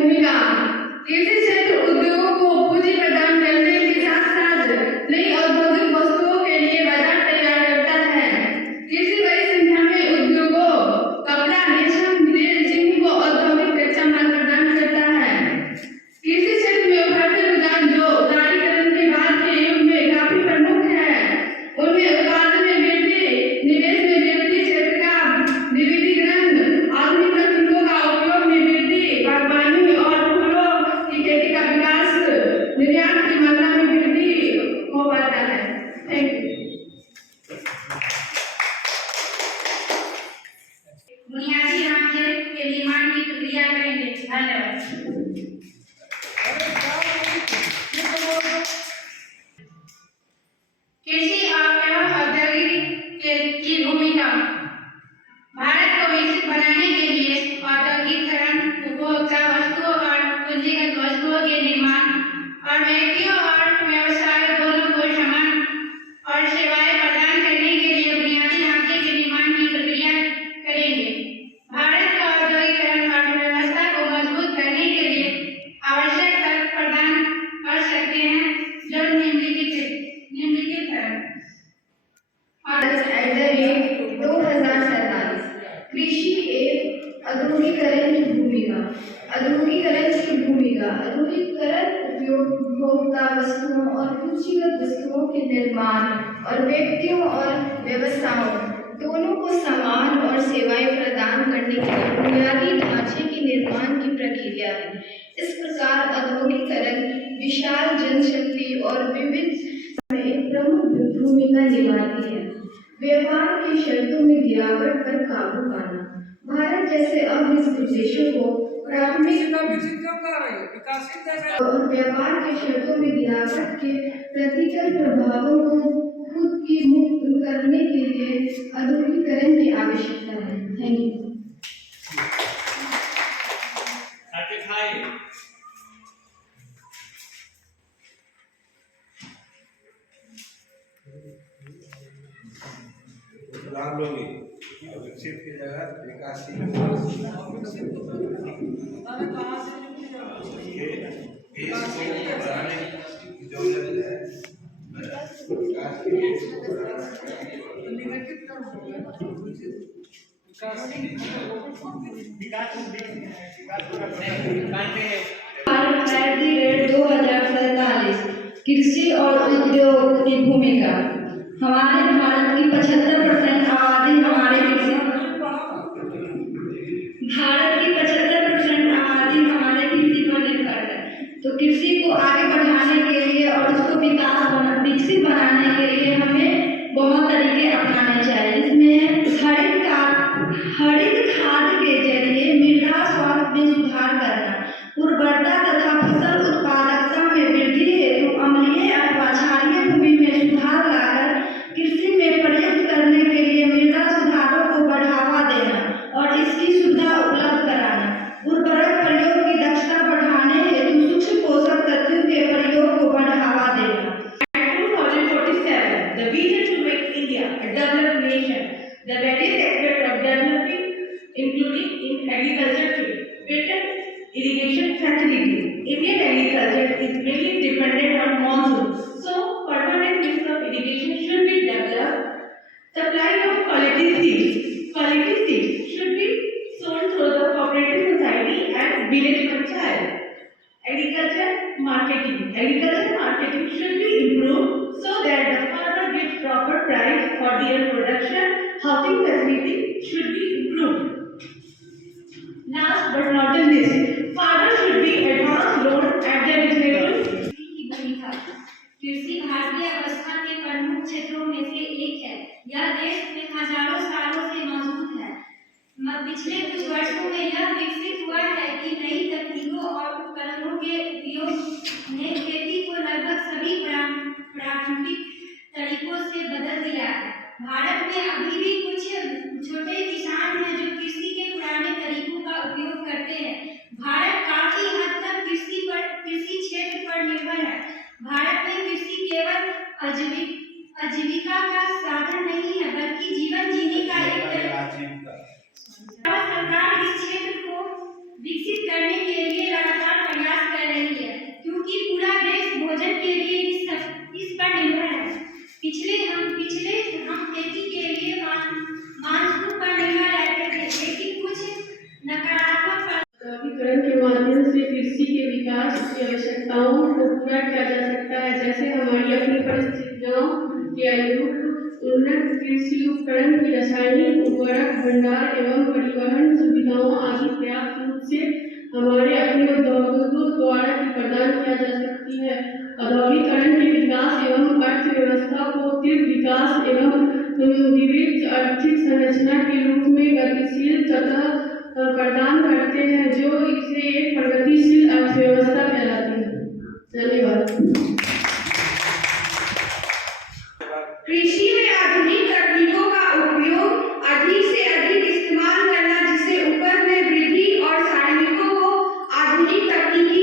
भूमिका। कृषि क्षेत्र उद्योगों को पूंजी प्रदान करने के साथ साथ नई औद्योगिक वस्तुओं के लिए बाजार तैयार करता है। कृषि बड़ी संख्या में उद्योगों, कपड़ा, रेशम, तेल, चीनी को औद्योगिक कच्चा माल प्रदान करता है। कृषि क्षेत्र में उभरते रुझान जो उदारीकरण के बाद के युग में काफी प्रमुख है, उनमें उत्पादन में वृद्धि, निवेश में वृद्धि, क्षेत्र का विविधीकरण, आधुनिक तकनीकों का उपयोग में वृद्धि, बागवानी और फूलों की खेती का विकास, निर्यात की मात्रा में वृद्धि हो पाता है। Thank you. बुनियादी ढांचे के निर्माण की प्रक्रिया करेंगे। धन्यवाद। कृषि एवं औद्योगिक की भूमिका। भारत को विकसित बनाने के लिए औद्योगिकरण, उपभोक्ता वस्तुओं और पूंजीगत वस्तुओं के निर्माण और व्यक्तियों और व्यवसाय दोनों को सामान और सेवाएं प्रदान करने के लिए बुनियादी ढांचे के निर्माण की प्रक्रिया करेंगे। भारत का औद्योगिकरण अर्थव्यवस्था को मजबूत करने के लिए आवश्यक तर्क प्रदान कर सकते हैं जो निम्नलिखित है। 2047 कृषि एवं आधुनिकीकरण की भूमिका। आधुनिकीकरण उपभोक्ता वस्तुओं और पूंजीगत वस्तुओं के निर्माण और व्यक्तियों और व्यवसायों दोनों को सामान और सेवाएं प्रदान करने के लिए बुनियादी ढांचे के निर्माण की प्रक्रिया है। इस प्रकार आधुनिकीकरण विशाल जनशक्ति और विविध में एक प्रमुख भूमिका निभाती है। व्यापार की शर्तों में गिरावट पर काबू पाना। भारत जैसे अविकसित देशों को प्राथमिक और व्यापार की शर्तों में गिरावट के प्रतिकूल प्रभावों को खुद की मुक्त करने के लिए आधुनिकीकरण की आवश्यकता है। Thank you. लाभ लोगे विकसित की जगह विकासशील कृषि और उद्योग की भूमिका। हमारे भारत की 75% आबादी हमारे कृषि पर निर्भर है। तो कृषि को आगे बढ़ाने के लिए और उसको विकसित बनाने के लिए हमें बहुत तरीके अपनाने चाहिए। इसमें हरित खाद के जरिए मृदा स्वास्थ्य में सुधार करना, उर्वरता तथा फसल उत्पादकता में वृद्धि हेतु अम्लीय अथवा क्षारीय भूमि में सुधार लाकर कृषि में प्रयुक्त करने के लिए मृदा सुधारों को बढ़ावा देना और इसकी सुविधा उपलब्ध कराना, उर्वरक प्रयोग की दक्षता बढ़ाने हेतु सूक्ष्म पोषक तत्वों के प्रयोग को बढ़ावा देना। 2047, the vision to make India a developed nation, the various aspects of developing, including in agriculture field, better irrigation facility. Indian agriculture is mainly dependent on monsoon, so permanent means of irrigation should be developed. Supply of quality seeds should be sold through the cooperative society and village panchayat. Agriculture marketing should be improved so that the farmer gets proper price for their production. Housing facility should be improved. Last but not the least, farmers should be advanced loan at their reasonable. कृषि भारतीय अवस्था के प्रमुख क्षेत्रों में से एक है। यह देश में हजारों सालों से मौजूद है। पिछले कुछ वर्षों में यह विकसित हुआ है कि नई तकनीकों और उपकरणों के उपयोग ने खेती को लगभग सभी प्रारंभिक तरीकों से बदल दिया है। भारत में अभी भी कुछ छोटे किसान हैं जो कृषि के पुराने तरीकों का उपयोग करते हैं। भारत काफी हद तक कृषि क्षेत्र पर निर्भर है। भारत में कृषि केवल आजीविका का साधन नहीं है बल्कि जीवन जीने का एक तरीका। सरकार इस क्षेत्र को विकसित करने के लिए से कृषि के विकास की आवश्यकताओं को पूरा किया जा सकता है, जैसे हमारी अपनी परिस्थितियों के अनुरूप उन्नत कृषि उपकरण की रासायनिक उर्वरक भंडार एवं परिवहन सुविधाओं आदि पर्याप्त रूप से हमारे अपने उद्योगों द्वारा प्रदान किया जा सकती है। औद्योगिकरण के विकास एवं अर्थव्यवस्था को तीव्र विकास एवं विविध आर्थिक संरचना के रूप में गतिशील सतह प्रदान करते हैं, जो इसे एक प्रगतिशील अर्थव्यवस्था कहलाती है। धन्यवाद। कृषि में आधुनिक तकनीकों का उपयोग अधिक से अधिक इस्तेमाल करना, जिससे उपज में वृद्धि और श्रमिकों को आधुनिक तकनीकी